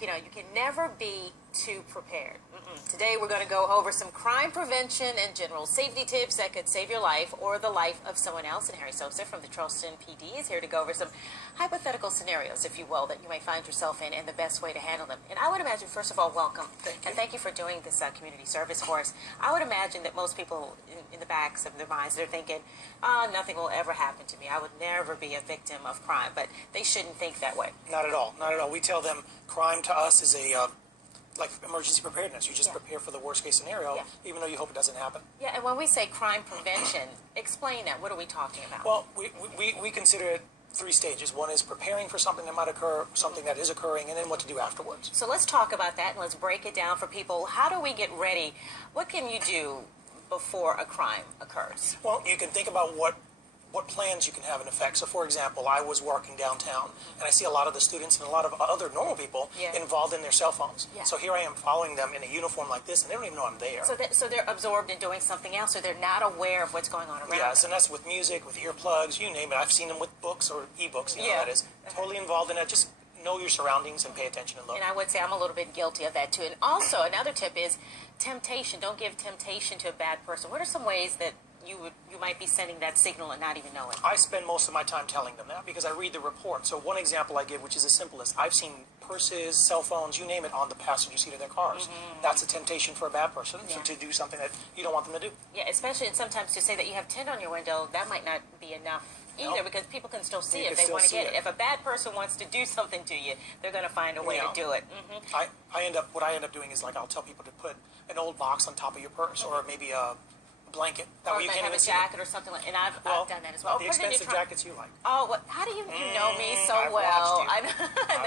You know, you can never be too prepared. Today we're going to go over some crime prevention and general safety tips that could save your life or the life of someone else. And Harry Sosa from the Charleston PD is here to go over some hypothetical scenarios, if you will, that you may find yourself in and the best way to handle them. And I would imagine, first of all, welcome. Thank you for doing this community service for us. I would imagine that most people in the backs of their minds, they're thinking, oh, nothing will ever happen to me. I would never be a victim of crime. But they shouldn't think that way. Not at all. Not at all. We tell them crime to us is a like emergency preparedness. You just prepare for the worst case scenario, even though you hope it doesn't happen. Yeah, and when we say crime prevention, explain that. What are we talking about? Well, we consider it 3 stages. One is preparing for something that might occur, something that is occurring, and then what to do afterwards. So let's talk about that, and let's break it down for people. How do we get ready? What can you do before a crime occurs? Well, you can think about what plans you can have in effect. So, for example, I was working downtown, and I see a lot of the students and a lot of other normal people involved in their cell phones. So here I am following them in a uniform like this, and they don't even know I'm there. So they're absorbed in doing something else, or they're not aware of what's going on around them. Yes, and that's with music, with earplugs, you name it. I've seen them with books or e-books, you know that is. Totally involved in that. Just know your surroundings and pay attention and look. And I would say I'm a little bit guilty of that too. And also, another tip is temptation. Don't give temptation to a bad person. What are some ways that you might be sending that signal and not even know it? I spend most of my time telling them that because I read the report. So one example I give, which is the simplest, I've seen purses, cell phones, you name it, on the passenger seat of their cars. That's a temptation for a bad person to do something that you don't want them to do. Yeah, especially, and sometimes to say that you have tint on your window, that might not be enough either, because people can still see it if they want to get it. If a bad person wants to do something to you, they're going to find a way to do it. What I end up doing is, like, I'll tell people to put an old box on top of your purse, or maybe a blanket. That or way you might can't have a even jacket or something like. And I've done that as well. The expensive jackets you like. Oh, how do you know me so I've well?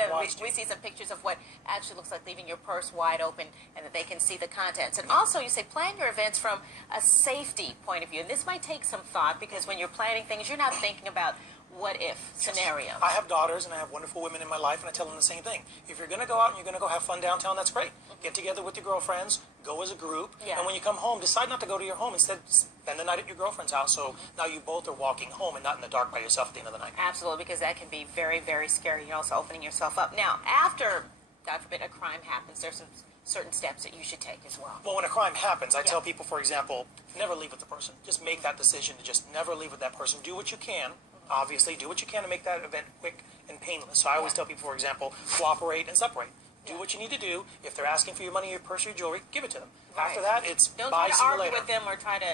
watched you. We see some pictures of what actually looks like leaving your purse wide open, and that they can see the contents. And also, you say plan your events from a safety point of view. And this might take some thought, because when you're planning things, you're not thinking about what-if scenario. I have daughters, and I have wonderful women in my life, and I tell them the same thing. If you're going to go out and you're going to go have fun downtown, that's great. Get together with your girlfriends, go as a group, and when you come home, decide not to go to your home. Instead, spend the night at your girlfriend's house, so now you both are walking home and not in the dark by yourself at the end of the night. Absolutely, because that can be very, very scary. You're also opening yourself up. Now, after, God forbid, a crime happens, there's some certain steps that you should take as well. Well, when a crime happens, I tell people, for example, never leave with the person. Just make that decision to just never leave with that person. Do what you can. Obviously, do what you can to make that event quick and painless. So I always tell people, for example, cooperate and separate. Do what you need to do. If they're asking for your money, your purse, your jewelry, give it to them. After that, it's don't bye, try to see you argue later. with them or try to,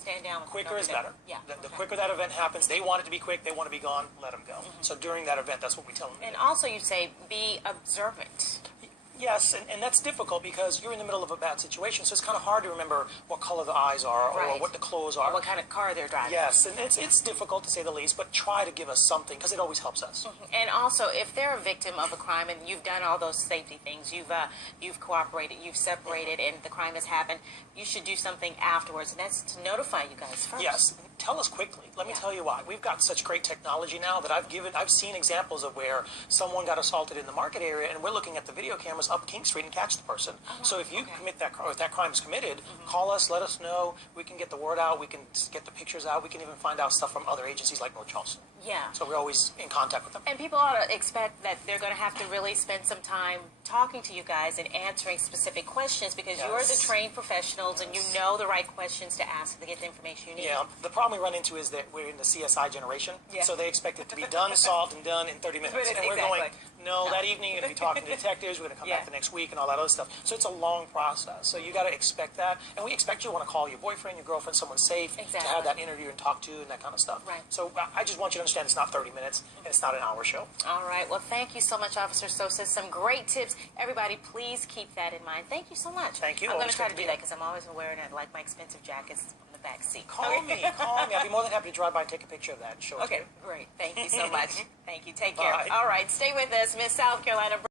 stand down with them. Quicker is better. Yeah. The quicker that event happens, they want it to be quick, they want to be gone, let them go. So during that event, that's what we tell them. And also, you say be observant. Yes, and that's difficult because you're in the middle of a bad situation, so it's kind of hard to remember what color the eyes are or what the clothes are. Or what kind of car they're driving. Yes, and it's difficult to say the least, but try to give us something because it always helps us. And also, if they're a victim of a crime and you've done all those safety things, you've cooperated, you've separated, and the crime has happened, you should do something afterwards, and that's to notify you guys first. Yes, tell us quickly. Let me tell you why. We've got such great technology now that I've seen examples of where someone got assaulted in the market area, and we're looking at the video cameras up King Street and catch the person. So if you commit that, or if that crime is committed, call us, let us know. We can get the word out. We can get the pictures out. We can even find out stuff from other agencies like North Charleston. Yeah. So we're always in contact with them. And people ought to expect that they're going to have to really spend some time talking to you guys and answering specific questions, because you're the trained professionals and you know the right questions to ask to get the information you need. Yeah. The problem we run into is that we're in the CSI generation, so they expect it to be done, solved, and done in 30 minutes. And we're going, no, that evening you're going to be talking to detectives, we're going to come back the next week and all that other stuff. So it's a long process. So you got to expect that. And we expect you to want to call your boyfriend, your girlfriend, someone safe, to have that interview and talk to and that kind of stuff. Right. So I just want you to understand it's not 30 minutes and it's not an hour show. All right. Well, thank you so much, Officer Sosa. Some great tips. Everybody, please keep that in mind. Thank you so much. Thank you. I'm going to try to do that because I'm always wearing it, like my expensive jackets on the back seat. Call me. Call me. I'd be more than happy to drive by and take a picture of that and show it to you. Okay, great. Thank you so much. Thank you. Take care. All right. Stay with us. Miss South Carolina.